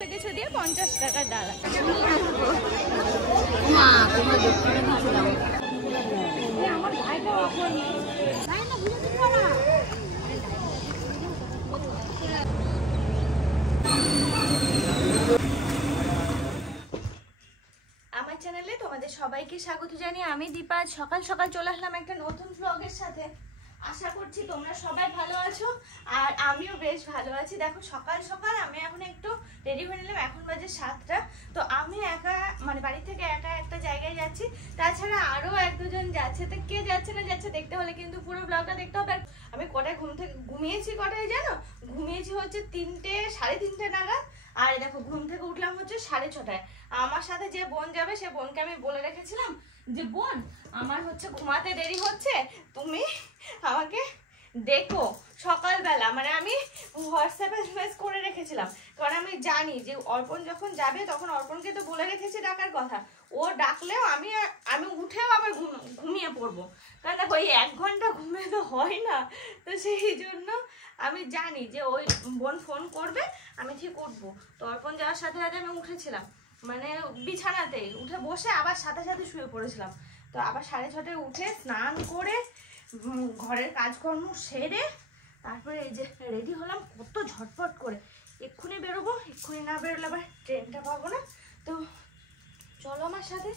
কিছু দিয়ে 50 টাকার ডালা। আমার ভাইটা আমার চ্যানেলে তোমাদের সবাইকে স্বাগত জানিয়ে আমি দীপা সকাল সকাল চলে আসলাম একটা নতুন ব্লগের সাথে। আশা করছি তোমরা সবাই ভালো আছো আর আমিও বেশ ভালো আছি। দেখো সকাল সকাল আমি এখন একটু রেডি হয়ে নিলাম, এখন বাজে 7টা। তো আমি একা মানে বাড়ি থেকে একা একটা জায়গায় যাচ্ছি, তাছাড়া আরও এক দুজন যাচ্ছে। তো কে যাচ্ছে না যাচ্ছে দেখতে হলে কিন্তু পুরো ব্লগটা দেখতে হবে। আমি কটায় ঘুমিয়েছি কটায় জানো? ঘুমিয়েছি হচ্ছে 3টে 3:30 নাগাদ। আর দেখো ঘুম থেকে উঠলাম হচ্ছে 6:30টায়। আমার সাথে যে বোন যাবে সে বোনকে আমি বলে রেখেছিলাম যে বোন আমার হচ্ছে ঘুমাতে দেরি হচ্ছে, তুমি আমাকে দেখো সকালবেলা। মানে আমি হোয়াটসঅ্যাপে মেসেজ করে রেখেছিলাম, কারণ আমি জানি যে অর্পণ যখন যাবে তখন অর্পণকে তো বলে রেখেছি ডাকার কথা। ও ডাকলেও আমি উঠেও আবার ঘুমিয়ে পড়বো, কারণ দেখো ওই 1 ঘন্টা ঘুমিয়ে তো হয় না। তো সেই জন্য আমি জানি যে ওই বোন ফোন করবে, আমি ঠিক উঠবো। তো অর্পণ যাওয়ার সাথে সাথে আমি উঠেছিলাম, মানে বিছানাতেই উঠে বসে আবার সাথে সাথে শুয়ে পড়েছিলাম। তো আবার 6:30টায় উঠে স্নান করে ঘরের কাজকর্ম সেরে তারপরে এই যে রেডি হলাম কত ঝটপট করে। এক্ষুনি বেরোবো, এক্ষুনি না বেরোলে আবার ট্রেনটা পাবো না। তো চলো আমার সাথে,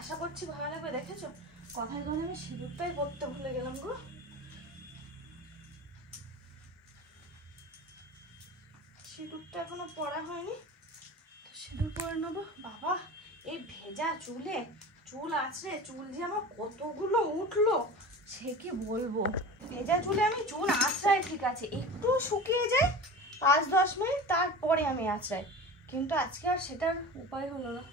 আশা করছি ভালো লাগবে। দেখেছো কথায় কথা আমি সিঁদুরটাই পরতে ভুলে গেলাম গো। সিঁদুরটা এখনো পরা হয়নি, তো সিঁদুর পরে নেবো। বাবা এই ভেজা চুলে চুল আছড়ে চুল যে আমার কতগুলো উঠলো সে কি বলবো। ভেজা চুলে আমি চুল আঁচড়াই ঠিক আছে, একটু শুকিয়ে যায় 5-10 মিনিট, তারপরে আমি আঁচড়াই। কিন্তু আজকে আর সেটার উপায় হলো না।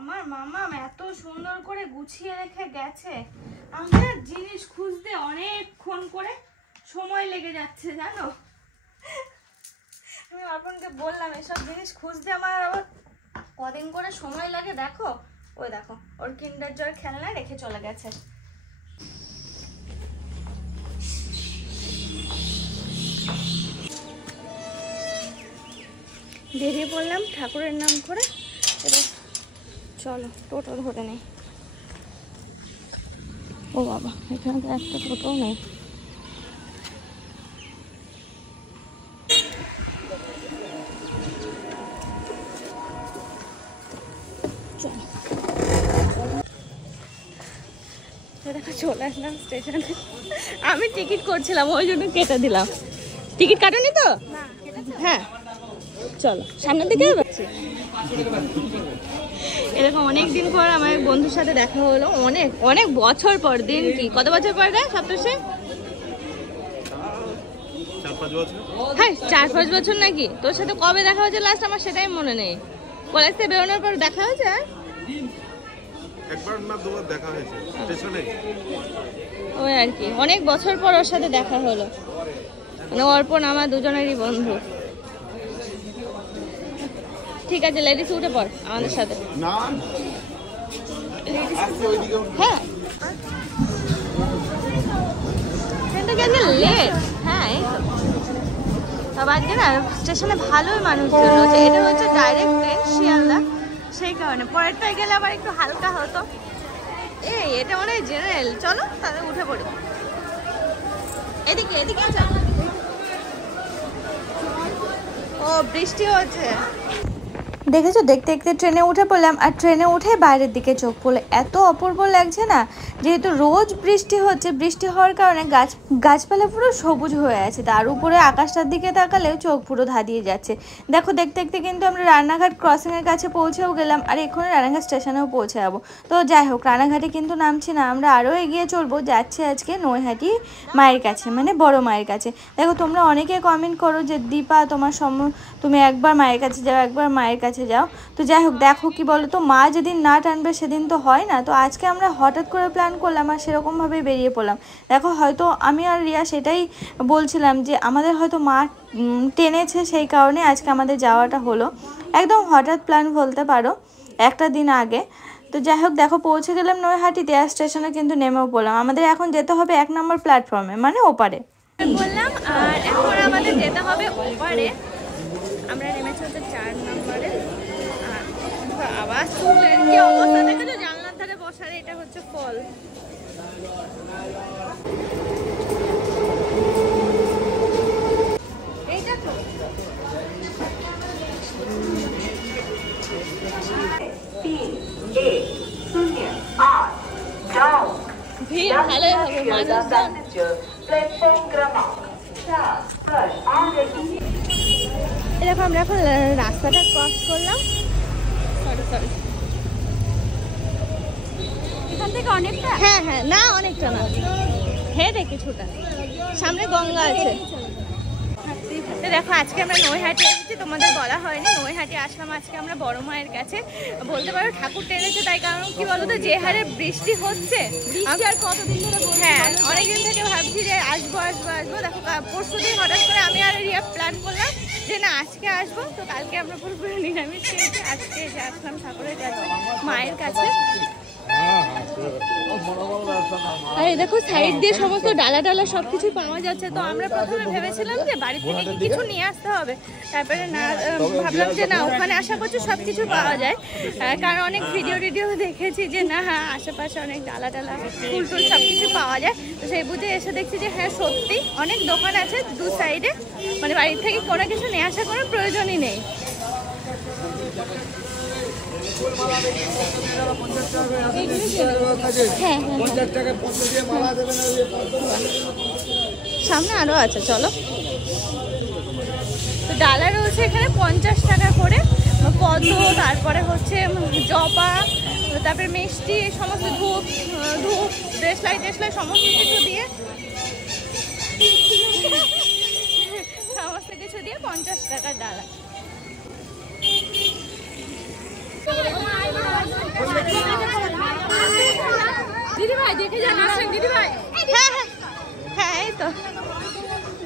আমার মামা এত সুন্দর করে গুছিয়ে রেখে গেছে, আমার জিনিস খুঁজতে অনেকক্ষণ করে সময় লেগে যাচ্ছে জানো। আমি অর্পণকে বললাম এসব জিনিস খুঁজতে আমার আবার কদিন করে সময় লাগে। দেখো ওই দেখো ওর কিন্ডার জয় খেলনা রেখে চলে গেছে। বেরিয়ে পড়লাম ঠাকুরের নাম করে। এবার চলো টোটো ধরে নেই। ও বাবা এখানে তো একটা টোটোও নেই। চলো দেখো চলে আসলাম স্টেশনে। আমি টিকিট করছিলাম ওই জন্য কেটে দিলাম। টিকিট কাটোনি তো? হ্যাঁ চলো সামনের দিকে যাচ্ছি। এরকম অনেক দিন পর আমার বন্ধুর সাথে দেখা হলো, অনেক অনেক বছর পর। দিন কি কত বছর পর রে সপ্তর্ষি? হ্যাঁ 4-5 বছর নাকি? তোর সাথে কবে দেখা হয়েছে লাস্ট আমার সেটাই মনে নেই। কলেজ থেকে বেরোনোর পর দেখা হয়েছে? একবার না দুবার দেখা হয়েছে স্টেশনে। ওই আর কি অনেক বছর পর ওর সাথে দেখা হলো। মানে অর্পণ আমার দুজনেরই বন্ধু। ঠিক আছে লেডিস উঠে পড় আমাদের সাথে। না হ্যাঁ ট্রেনটা গেছে লেট। হ্যাঁ এই তো তবে আজকে না স্টেশনে ভালোই মানুষজন রয়েছে। এটা হচ্ছে ডাইরেক্ট ট্রেন শিয়ালদা, সেই কারণে পরেরটায় গেলে আবার একটু হালকা হতো। এই এটা মনে হয় জেনারেল। চলো তাহলে উঠে পড়ি। এদিকে এদিকে চলো। ও বৃষ্টি হচ্ছে দেখেছো। দেখতে দেখতে ট্রেনে উঠে পড়লাম, আর ট্রেনে উঠে বাইরের দিকে চোখ পড়লে এত অপূর্ব লাগছে না। যেহেতু রোজ বৃষ্টি হচ্ছে, বৃষ্টি হওয়ার কারণে গাছপালা পুরো সবুজ হয়ে আছে, তার উপরে আকাশটার দিকে তাকালেও চোখ পুরো ধাঁধিয়ে যাচ্ছে। দেখো দেখতে দেখতে কিন্তু আমরা রানাঘাট ক্রসিংয়ের কাছে পৌঁছেও গেলাম, আর এক্ষুনি রানাঘাট স্টেশনেও পৌঁছে যাবো। তো যাই হোক রানাঘাটে কিন্তু নামছি না, আমরা আরও এগিয়ে চলবো। যাচ্ছি আজকে নৈহাটি মায়ের কাছে, মানে বড় মায়ের কাছে। দেখো তোমরা অনেকে কমেন্ট করো যে দীপা তুমি একবার মায়ের কাছে যাও, একবার মায়ের কাছে কাছে যাও। তো যাই হোক, দেখো কি বলো তো, মা যেদিন না টানবে সেদিন তো হয় না। তো আজকে আমরা হঠাৎ করে প্ল্যান করলাম আর সেরকমভাবে বেরিয়ে পড়লাম। দেখো হয়তো আমি আর রিয়া সেটাই বলছিলাম যে আমাদের হয়তো মা টেনেছে, সেই কারণে আজকে আমাদের যাওয়াটা হলো। একদম হঠাৎ প্ল্যান বলতে পারো, একটা দিন আগে। তো যাই হোক, দেখো পৌঁছে গেলাম নৈহাটিতে, আর স্টেশনে কিন্তু নেমেও পড়লাম। আমাদের এখন যেতে হবে 1 নম্বর প্ল্যাটফর্মে, মানে ওপারে বললাম। আর এখন আমাদের যেতে হবে ওপারে। আমরা নেমেছি হচ্ছে 4 নম্বরে। আর আবার চুলের কি অবস্থা দেখেছো, জানলার ধারে বসার। এটা হচ্ছে ফল। এইটা তো ভিড় ভালোই হবে মানুষজন। এরকম আমরা এখন রাস্তাটা ক্রস করলাম। সরি এখান থেকে অনেকটা, হ্যাঁ না অনেকটা না, হেঁটে কিছুটা। সামনে গঙ্গা আছে। দেখো আজকে আমরা নৈহাটি এসেছি, তোমাদের বলা হয়নি। নৈহাটি আসলাম আজকে আমরা বড় মায়ের কাছে। বলতে পারো ঠাকুর টেনেছে তাই, কারণ কি বলতো, যে হারে বৃষ্টি হচ্ছে, আর কতদিন ধরে, হ্যাঁ অনেকদিন থেকে ভাবছি যে আসবো। দেখো পরশুদিন হঠাৎ করে আমি আর রিয়া প্ল্যান করলাম যে না আজকে আসবো। তো কালকে আমরা পুরোপুরি নিরামিষ খেয়েছি, আজকে এসে আসলাম ঠাকুরের কাছে, মায়ের কাছে। আর দেখো সাইড দিয়ে সমস্ত ডালা সবকিছু পাওয়া যাচ্ছে। তো আমরা প্রথমে ভেবেছিলাম যে বাড়ি থেকে কিছু নিয়ে আসতে হবে, তারপরে না ভাবলাম যে না ওখানে আশা করছি সবকিছু পাওয়া যায়, কারণ অনেক ভিডিও দেখেছি যে না হ্যাঁ আশেপাশে অনেক ডালা ফুল সবকিছু পাওয়া যায়। তো সেই বুঝে এসে দেখছি যে হ্যাঁ সত্যি অনেক দোকান আছে দু সাইডে, মানে বাড়ি থেকে কোনো কিছু নিয়ে আসার কোনো প্রয়োজনই নেই। সামনে আরো আছে, চলো। তো ডালা রয়েছে এখানে 50 টাকা করে, পদ্ম, তারপরে হচ্ছে জবা, তারপরে মিষ্টি, সমস্ত ধূপ দেশলাই সমস্ত কিছু দিয়ে 50 টাকার ডালা। দিদি ভাই দেখে যান, আসেন দিদি ভাই। হ্যাঁ এই তো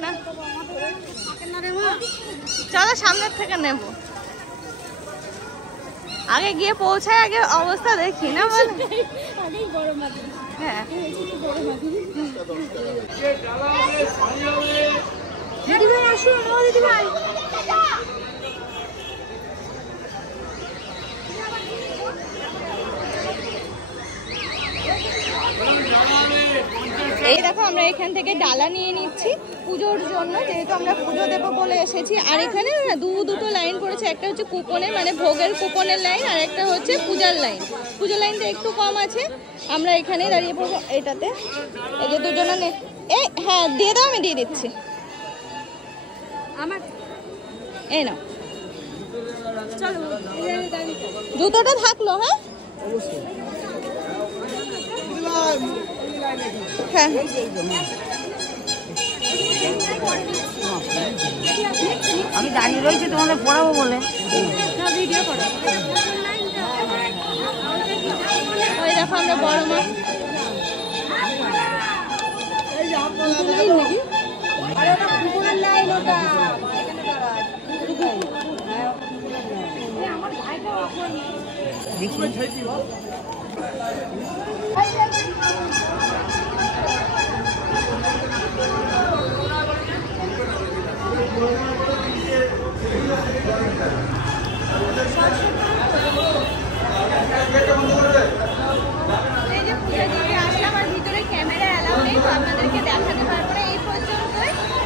না, চলো সামনের থেকে নেব। আগে গিয়ে পৌঁছায়, আগে অবস্থা দেখি না বল। হ্যাঁ দিদি ভাই আসুন, দিদি ভাই। এই দেখো আমরা এখান থেকে ডালা নিয়ে নিচ্ছি পুজোর জন্য, যেহেতু আমরা পুজো দেবো বলে এসেছি। আর এখানে দুটো লাইন পড়েছে, একটা হচ্ছে কুপনের মানে ভোগের কুপনের লাইন, আর একটা হচ্ছে পূজার লাইন। পূজার লাইনটা একটু কম আছে, আমরা এখানেই দাঁড়িয়ে পড়বো এটাতে। এই যে দুজনে হ্যাঁ দিয়ে দাও, আমি দিয়ে দিচ্ছি। আমার এই নাও, চলো জুতোটা থাকলো। হ্যাঁ হ্যাঁ আমি দাঁড়িয়ে রয়েছি তোমাদের পড়াবো বলে। ভিডিও করো। ওই দেখো আমরা বড় মা।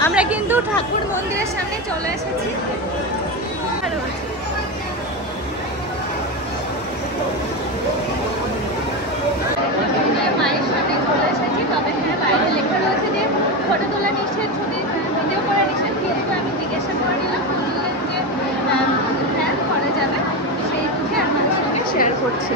আমরা কিন্তু ঠাকুর মন্দিরের সামনে চলে এসেছি। মায়ের সামনে চলে এসেছি, তবে হ্যাঁ বাইরে লেখা রয়েছে যে ফটো তোলা নিষেধ, ছবি ভিডিও করা নিষেধ। কিন্তু আমি জিজ্ঞাসা করে নিলাম, বললেন যে হ্যাঁ করা যাবে। সেই বুঝে আপনাদের সঙ্গে শেয়ার করছি।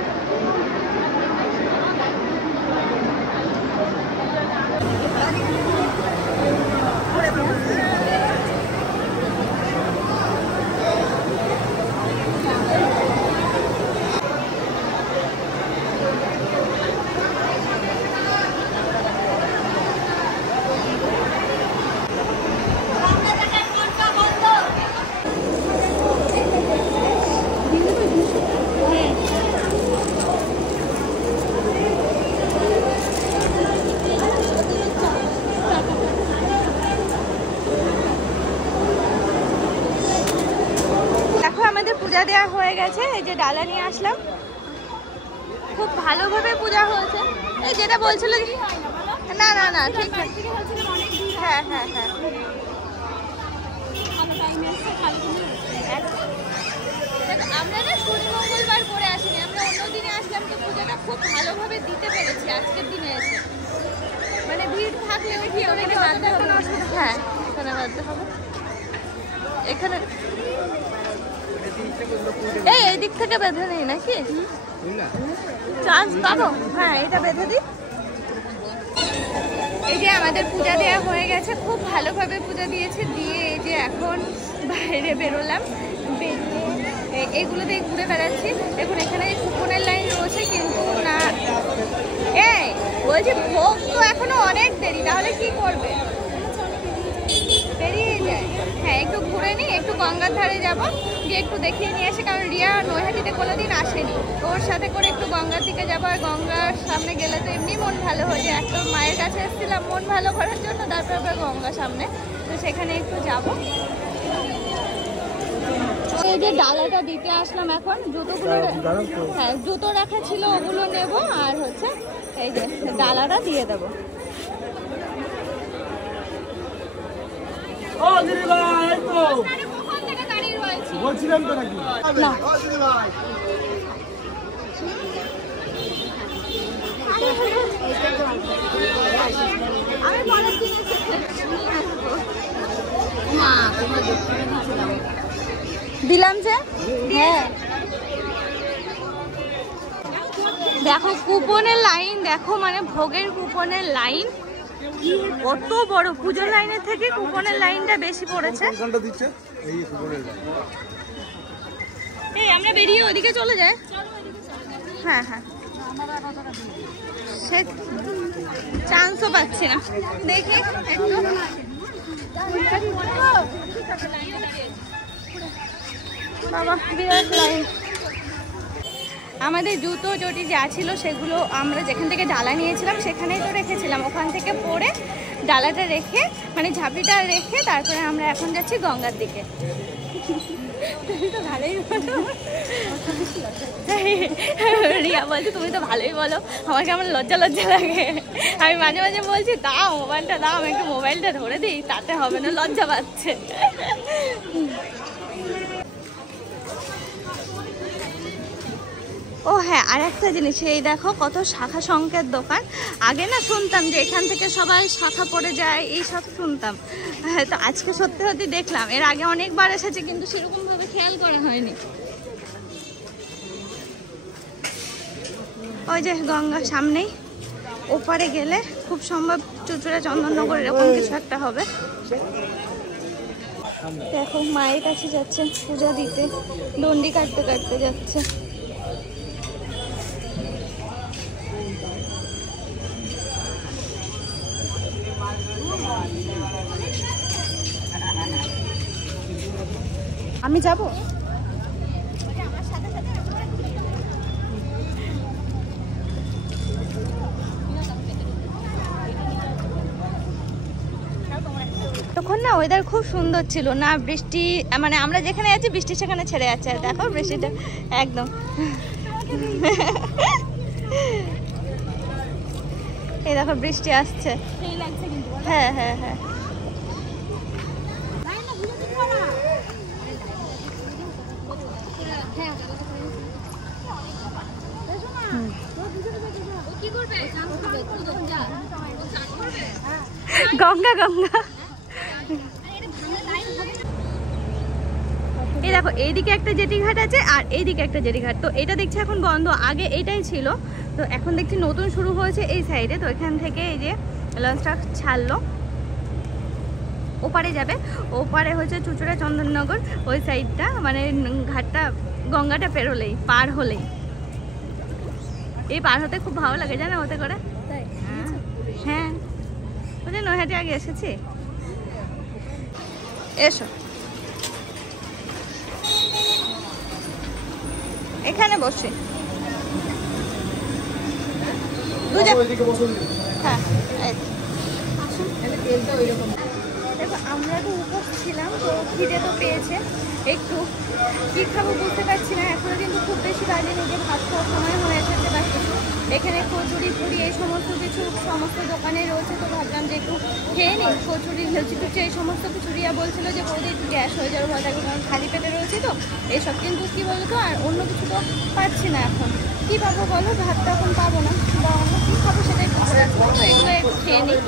দেওয়া হয়ে গেছে, এই যে ডালা নিয়ে আসলাম। খুব ভালোভাবে পূজা হয়েছে। এই যেটা বলছিল, না না না ঠিক আছে, হ্যাঁ হ্যাঁ হ্যাঁ আমরা না শনি মঙ্গলবার করে আসিনি, আমরা অন্য দিনে আসলাম, তো পুজোটা খুব ভালোভাবে দিতে পেরেছি আজকের দিনে এসে। মানে ভিড় থাকলেও ভিতরে কোনো অসুবিধা, হ্যাঁ এখানে বাঁধতে হবে। এখানে এই দিক থেকে বেঁধে নেই নাকি চান্স পাবো? হ্যাঁ এটা বেঁধে দিই। এই যে আমাদের পূজা দেওয়া হয়ে গেছে, খুব ভালোভাবে পূজা দিয়েছে, দিয়ে এই যে এখন বাইরে বেরোলাম, বেরিয়ে এগুলো দিয়ে ঘুরে বেড়াচ্ছি। দেখুন এখানে কুপনের লাইন রয়েছে, কিন্তু না এই বলছি ভোগ তো এখনো অনেক দেরি, তাহলে কি করবে? বেরিয়ে যায়। হ্যাঁ একটু ঘুরে নিই, একটু গঙ্গার ধারে যাবো, গিয়ে একটু দেখিয়ে নিয়ে আসি, কারণ রিয়া নৈহাটিতে কোনোদিন আসেনি, ওর সাথে করে একটু গঙ্গার দিকে যাবো। আর গঙ্গার সামনে গেলে তো এমনি মন ভালো হয়ে যায়, একটা মায়ের কাছে এসেছিলাম মন ভালো করার জন্য, তারপর আবার গঙ্গার সামনে, তো সেখানে একটু যাবো। এই যে ডালাটা দিতে আসলাম এখন, জুতোগুলো, হ্যাঁ জুতো রাখা ছিল ওগুলো নেব, আর হচ্ছে এই যে ডালাটা দিয়ে দেবো। বলছিলাম তো নাকি দিলাম যে, হ্যাঁ দেখো কুপনের লাইন, দেখো মানে ভোগের কুপনের লাইন কত বড়, পুজোর লাইনের থেকে কুপনের লাইনটা বেশি পড়েছে। এই আমরা বেরিয়ে ওদিকে চলে যাই। হ্যাঁ হ্যাঁ সে চান্সও পাচ্ছি না, দেখি একটু। বাবা বিরাট লাইন। আমাদের জুতো চটি যা ছিল সেগুলো আমরা যেখান থেকে ডালা নিয়েছিলাম সেখানেই তো রেখেছিলাম, ওখান থেকে পরে ডালাটা রেখে মানে ঝাঁপিটা রেখে তারপরে আমরা এখন যাচ্ছি গঙ্গার দিকে। তুমি তো ভালোই বলো, রিয়া বলছে তুমি তো ভালোই বলো, আমার কেমন লজ্জা লজ্জা লাগে। আমি মাঝে মাঝে বলছি দাও মোবাইলটা দাও, আমি একটু মোবাইলটা ধরে দিই, তাতে হবে না, লজ্জা পাচ্ছে। ও হ্যাঁ আর একটা জিনিস, এই দেখো কত শাখা শঙ্কের দোকান। আগে না শুনতাম যে এখান থেকে সবাই শাখা পড়ে যায়, এই সব শুনতাম, তো আজকে সত্যি সত্যি দেখলাম। এর আগে অনেকবার এসেছে কিন্তু সেরকম ভাবে খেয়াল করা হয়নি। ওই যে গঙ্গা সামনেই, ওপারে গেলে খুব সম্ভব চুচুড়া চন্দননগর এরকম কিছু একটা হবে। দেখো মায়ের কাছে যাচ্ছে পূজা দিতে, দণ্ডি কাটতে কাটতে যাচ্ছে। আমি যাব, তখন না ওয়েদার খুব সুন্দর ছিল না, বৃষ্টি মানে আমরা যেখানে আছি বৃষ্টি সেখানে ছেড়ে যাচ্ছে। আর দেখো বৃষ্টিটা একদম এই দেখো বৃষ্টি আসছে, হ্যাঁ হ্যাঁ হ্যাঁ গঙ্গা গঙ্গা। এই দেখো এইদিকে একটা জেটি ঘাট আছে আর এইদিকে একটা জেটি ঘাট, তো এটা দেখছি এখন বন্ধ, আগে এটাই ছিল, তো এখন দেখছি নতুন শুরু হয়েছে এই সাইডে। তো এখান থেকে এই যে লঞ্চটা ছাড়লো, ওপারে যাবে, ওপারে হচ্ছে চুচুড়া চন্দননগর ওই সাইডটা, মানে ঘাটটা গঙ্গাটা পেরোলেই পার হলেই। এই পার হতে খুব ভালো লাগে জানো ওতে করে। হ্যাঁ বুঝলি নৈহাটি আগে এসেছি। এসো এখানে বসে, হ্যাঁ দেখো আমরা তো উপোস ছিলাম, তো খিদে তো পেয়েছে একটু, কী খাবো বুঝতে পারছি না। এখনও কিন্তু খুব বেশি বাজে নিজে ভাত খাওয়ার সময় হয়ে এসেছে, বা কিছু এখানে কচুরি পুরি এই সমস্ত কিছু সমস্ত দোকানে রয়েছে, তো ভাবলাম যে একটু খেয়ে নিই কচুরি লুচি টুচি এই সমস্ত কিছু। রিয়া বলছিল যে বৌদি একটু গ্যাস হয়ে যাবে ভয় থাকবে, কারণ খালি পেটে রয়েছে তো এইসব। কিন্তু কী বলো তো, আর অন্য কিছু তো পাচ্ছি না এখন, কী পাবো বলো, ভাত তো এখন পাবো না, বা অন্য কী খাবো সেটাই বুঝতে পারছি না। তো এগুলো একটু খেয়ে নিই।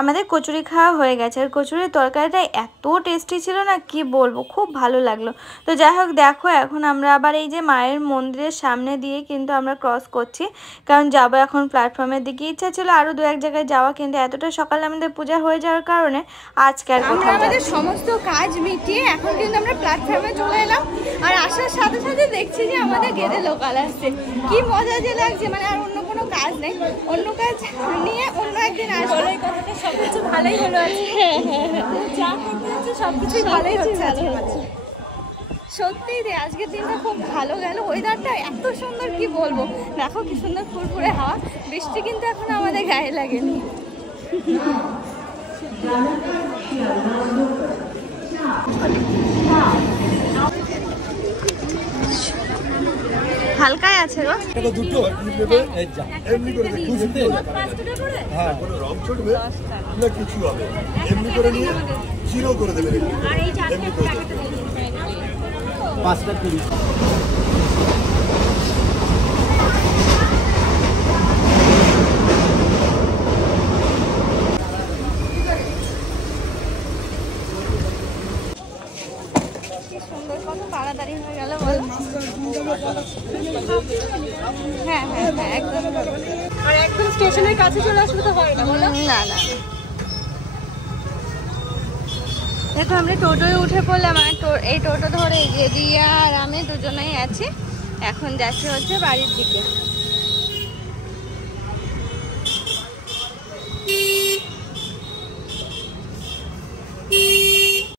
আমাদের কচুরি খাওয়া হয়ে গেছে, আর কচুরির তরকারিটা এত টেস্টি ছিল না, কি বলবো, খুব ভালো লাগলো। তো যাই হোক দেখো, এখন আমরা আবার এই যে মায়ের মন্দিরের সামনে দিয়ে কিন্তু আমরা ক্রস করছি, কারণ যাবো এখন প্ল্যাটফর্মের দিকে। ইচ্ছা ছিল আরও 2-1 জায়গায় যাওয়া, কিন্তু এতটা সকালে আমাদের পূজা হয়ে যাওয়ার কারণে আজকে আর কোথাও আমাদের সমস্ত কাজ মিটিয়ে এখন কিন্তু আমরা প্ল্যাটফর্মে চলে এলাম। আর আসার সাথে সাথে দেখছি যে আমাদের গেটে লোকাল আসছে, কি মজা যে লাগছে, মানে আর অন্য কোনো কাজ নেই, অন্য কাজ নিয়ে অন্য একদিন আসবো। সবকিছু ভালোই হলো আছে, যা করতে হচ্ছে সবকিছুই ভালোই হচ্ছে। সত্যিই রে, আজকের দিনটা খুব ভালো গেল, ওয়েদারটা এত সুন্দর, কি বলবো। দেখো কি সুন্দর ফুরফুরে হাওয়া, বৃষ্টি কিন্তু এখন আমাদের গায়ে লাগেনি। হালকায় আছে গো, এটা দুটো এমনি করে খুশিতে হ্যাঁ কোনো রং চড়বে না কিছু হবে, এমনি করে নিয়ে জিরো করে দেবে এমনি করে 5টা 30। সুন্দর, কত তাড়াতাড়ি হয়ে গেল বলো। হ্যাঁ হ্যাঁ হ্যাঁ, একদম। আর একদম স্টেশনের কাছে চলে আসলে তো হয় না, বলো? না না, দেখো আমরা টোটোয় উঠে পড়লাম, আর এই টোটো ধরে রিয়া আর আমি দুজনেই আছি, এখন যাচ্ছি হচ্ছে বাড়ির দিকে।